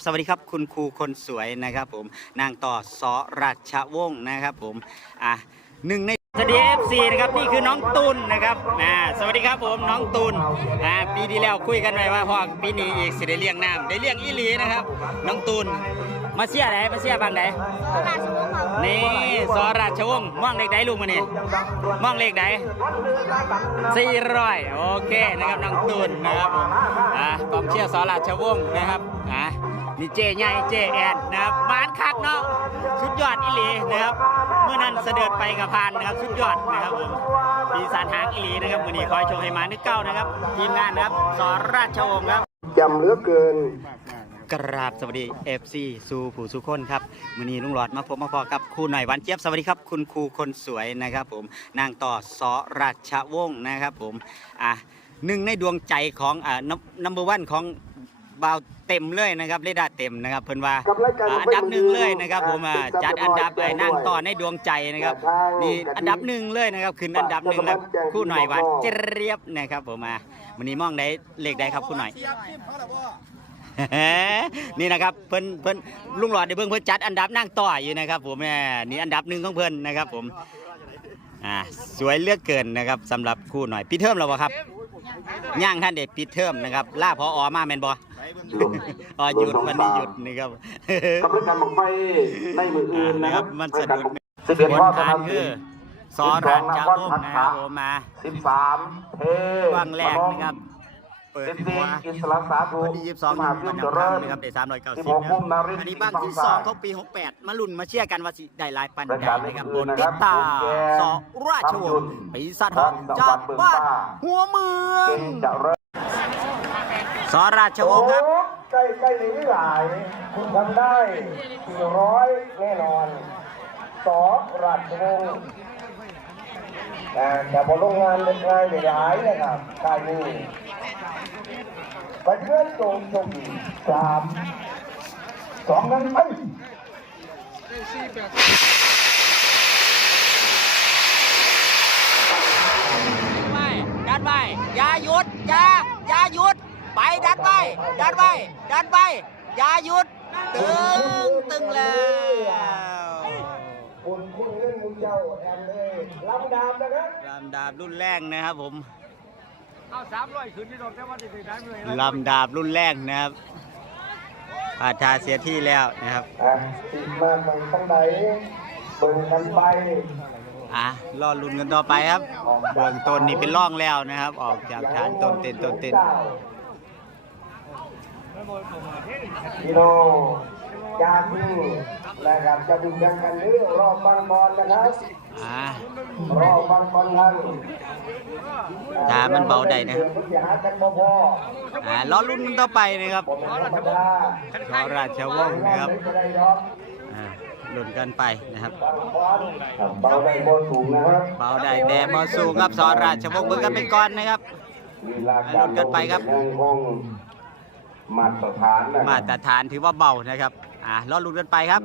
บสวัสดีครับคุณครูคนสวยนะครับผมนางต่อสอราชวงศ์นะครับผมอะหนึ่งในสวัสดีเอฟซีนะครับนี่คือน้องตุนนะครับอ่าสวัสดีครับผมน้องตุนอ่าปีที่แล้วคุยกันไว้ว่าพอปีนี้อีกสิได้เลี้ยงน้ำได้เลี้ยงอีหลีนะครับ น้องตุนมาเสียไหนมาเสียบางไหนราชวงศ์ครับนี่สอราชวงศ์ม่วงเลขใดลูกมานี่ม่วงเลขใดสี่ร้อยโอเคนะครับน้องตุนนะครับผมอ่ากองเชียร์สอราชวงศ์นะครับอ่า นี่เจใหญ่เจแอนนะครับมานคักเนาะสุดยอดอีหลีนะครับ เมื่อนั้นเสด็จไปกับพานนะครับ สุดยอดนะครับผมปีศาจหางอีหลีนะครับวันนี้ขอให้โชคให้มานึกเก้านะครับ ทีมงานนะครับสอราชวงศ์ครับจำเหลือเกินกราบสวัสดี FC สู่ผู้สุคนครับมือนี้ลุงหลอดมาพบมาพอกับครูหน่อยหวันเจี๊ยบสวัสดีครับ คุณครูคนสวยนะครับ ผมนางต่อสอราชวงศ์นะครับ ผมอะหนึ่งในดวงใจของอ่านัมเบอร์วันของ บาวเต็มเลยนะครับเรดาร์เต็มนะครับเพิ่นว่าอ่าอันดับหนึ่งเลยนะครับผมอ่าจัดอันดับไอ้นางต่อในดวงใจนะครับนี่อันดับหนึ่งเลยนะครับขึ้นอันดับหนึ่งแล้วครูหน่อยหวันเจี๊ยบนะครับผมอะวันนี้มองได้เลขใดครับครูหน่อยนี่นะครับเพิ่นเพิ่นลุงหลอดได้เพิ่งเพิ่นจัดอันดับนั่งต่ออยู่นะครับผมแหม่นี่อันดับหนึ่งของเพิ่นนะครับผมอ่าสวยเหลือกเกินนะครับสำหรับคู่หน่อยปิดเทอมแล้วบ่ครับย่างท่านเด็ดปิดเทอมนะครับล่าพออมาแม่นบ่อ๋ อหยุดวันนี้หยุดนี่ครับกำลังการบอกไฟในมืออื่นนะครับมันสะดุดสิบเอ็ดบข้อนสทานนามคือสอราชวงศ์นะครับผมมาสิบสามเทว่างแรกนะครับเปิดสิบหัสี่วอิสระสาธุวันที่22มหานี่วิมันทจะยาลัยทำนะครับได้390สิบนะหกมุมนารินอันนี้บ้างที่ทอง2ของปี68มาลุ้นมาเชียร์กันว่าสิได้หลายปันรายใดการนะครับอื่บนนๆนะติครัดบตาผมแกสอราชวงศ์ปีศาจทองจากบ้านหัวเมืองเก่งจะเริ่ม สอราชวงศ์ครับ ใกล้ใกล้หนีไม่หลาย คุณทำได้สี่ร้อยแน่นอนสอราชวงศ์แต่แต่พอโรงงานเป็นรายใหญ่ๆนะครับกายนี้ไปเพื่อนโจมโจมสามสองนั้นไปไปดันไปอย่าหยุดอย่าอย่าหยุด ไป ดันไป ดันไป ดันไป อย่าหยุด ตึง ตึงแล้วคุณคุณเล่นมุญเจ้าแอนเลยลำดาบนะครับลำดาบรุ่นแรกนะครับผม เอาสามร้อยขึ้นที่ดอกแต่ว่าจะได้ได้เลยลำดาบรุ่นแรกนะครับอาชาเสียที่แล้วนะครับอะติดมาทางข้างในเบิ่งกันไปอะรอลุ้นกันต่อไปครับ เบื้องต้นนี่เป็นร่องแล้วนะครับ ออกจากฐานต้นเต้นต้นเต้น พี่น้องจากนี้นะครับจะดูยังกันหรือรอบบังบอลนะครับอะรอบบังบอลทันถ้ามันเบาได้นะครับมันจะหากันบ่พออ่ารอลุ้นกันต่อไปนะครับผมธรรมดาสอราชวงศ์นะครับไม่ได้ดอกอ่าลุ้นกันไปนะครับบังบอลเบาได้บ่สูงนะครับเบาได้แต่บอสูงครับสอราชวงศ์เบิ่งกันเป็นก้อนนะครับลีลาการลุ้นกันไปครับยังคง มาตรฐานนะคมารับตรฐานถือว่าเบานะครับอ่ารอลุ้นกันไปครับ